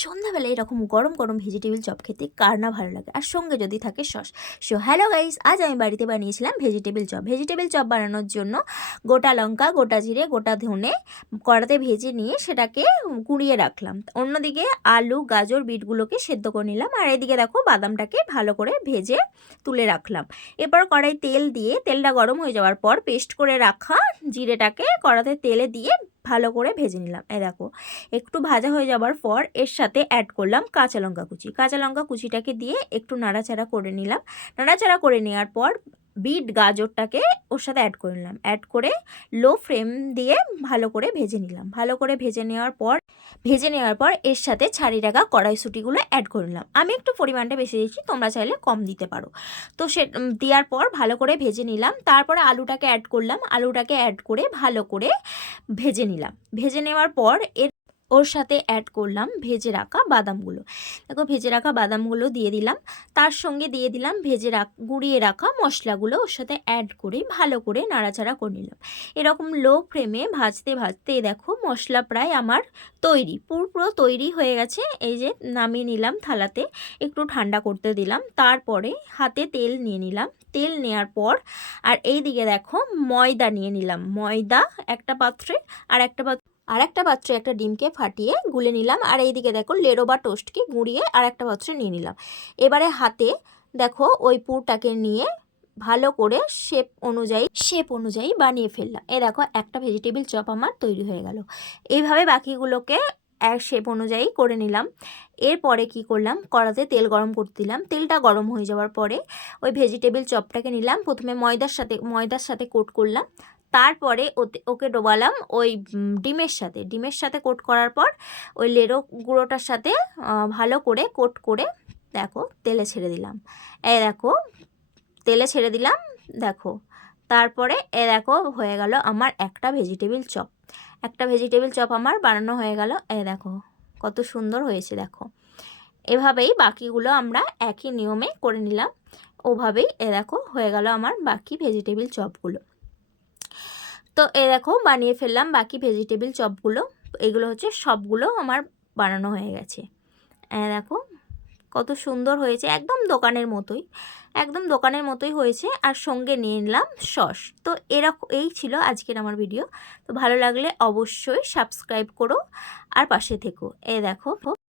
সন্ধ্যাবেলায় এরকম গরম গরম ভেজিটেবিল চপ খেতে কার না ভালো লাগে, আর সঙ্গে যদি থাকে সস। সো হ্যালো গাইস, আজ আমি বাড়িতে বানিয়েছিলাম ভেজিটেবিল চপ। ভেজিটেবিল চপ বানানোর জন্য গোটা লঙ্কা, গোটা জিরে, গোটা ধনে কড়াতে ভেজে নিয়ে সেটাকে গুঁড়িয়ে রাখলাম। অন্যদিকে আলু, গাজর, বিটগুলোকে সেদ্ধ করে নিলাম, আর এদিকে দেখো বাদামটাকে ভালো করে ভেজে তুলে রাখলাম। এরপর কড়াই তেল দিয়ে তেলটা গরম হয়ে যাওয়ার পর পেস্ট করে রাখা জিরেটাকে কড়াতে তেলে দিয়ে ভালো করে ভেজে নিলাম। দেখো একটু ভাজা হয়ে যাওয়ার পর এর সাথে অ্যাড করলাম কাঁচা লঙ্কা কুচি। কাঁচা লঙ্কা কুচিটাকে দিয়ে একটু নাড়াচাড়া করে নিলাম। নাড়াচাড়া করে নেওয়ার পর বিট গাজরটাকে ওর সাথে অ্যাড করে নিলাম। অ্যাড করে লো ফ্লেম দিয়ে ভালো করে ভেজে নিলাম। ভালো করে ভেজে নেওয়ার পর এর সাথে ছাড়িয়ে রাখা কড়াইশুঁটিগুলো অ্যাড করে নিলাম। আমি একটু পরিমাণটা বেশি দিয়েছি, তোমরা চাইলে কম দিতে পারো। তো সে দেওয়ার পর ভালো করে ভেজে নিলাম। তারপরে আলুটাকে অ্যাড করলাম। আলুটাকে অ্যাড করে ভালো করে ভেজে নিলাম। ভেজে নেওয়ার পর ওর সাথে অ্যাড করলাম ভেজে রাখা বাদামগুলো। দেখো ভেজে রাখা বাদামগুলো দিয়ে দিলাম। তার সঙ্গে দিয়ে দিলাম গুঁড়িয়ে রাখা মশলাগুলো ওর সাথে অ্যাড করে ভালো করে নাড়াচাড়া করে নিলাম। এরকম লো ফ্লেমে ভাজতে ভাজতে দেখো মশলা প্রায় আমার তৈরি, পুরো তৈরি হয়ে গেছে। এই যে নামিয়ে নিলাম থালাতে, একটু ঠান্ডা করতে দিলাম। তারপরে হাতে তেল নিয়ে নিলাম। তেল নেওয়ার পর আর এই দিকে দেখো ময়দা নিয়ে নিলাম। ময়দা একটা পাত্রে, আর একটা পাত্রে একটা ডিমকে ফাটিয়ে গুলে নিলাম। আর এইদিকে দেখো লেড়ো বা টোস্টকে গুঁড়িয়ে আর একটা পাত্রে নিয়ে নিলাম। এবারে হাতে দেখো ওই পুরটাকে নিয়ে ভালো করে শেপ অনুযায়ী বানিয়ে ফেললাম। দেখো একটা ভেজিটেবিল চপ আমার তৈরি হয়ে গেল। এইভাবে বাকিগুলোকে এক শেপ অনুযায়ী করে নিলাম। এরপরে কি করলাম, কড়াতে তেল গরম করতে দিলাম। তেলটা গরম হয়ে যাওয়ার পরে ওই ভেজিটেবিল চপটাকে নিলাম। প্রথমে ময়দার সাথে কোট করলাম। তারপরে ওকে ডোবালাম ওই ডিমের সাথে কোট করার পর ওই লেড়ো গুঁড়োটার সাথে ভালো করে কোট করে দেখো তেলে ছেড়ে দিলাম। দেখো তেলে ছেড়ে দিলাম। দেখো তারপরে দেখো হয়ে গেল আমার একটা ভেজিটেবিল চপ আমার বানানো হয়ে গেল। দেখো কত সুন্দর হয়েছে। দেখো এভাবেই বাকিগুলো আমরা একই নিয়মে করে নিলাম। ওভাবেই দেখো হয়ে গেল আমার বাকি ভেজিটেবিল চপগুলো। তো দেখো বানিয়ে ফেললাম বাকি ভেজিটেবিল চপগুলো। এগুলো হচ্ছে সবগুলো আমার বানানো হয়ে গেছে। দেখো কত সুন্দর হয়েছে, একদম দোকানের মতোই হয়েছে। আর সঙ্গে নিয়ে নিলাম সস। তো এই ছিল আজকের আমার ভিডিও। তো ভালো লাগলে অবশ্যই সাবস্ক্রাইব করো আর পাশে থেকো। দেখো।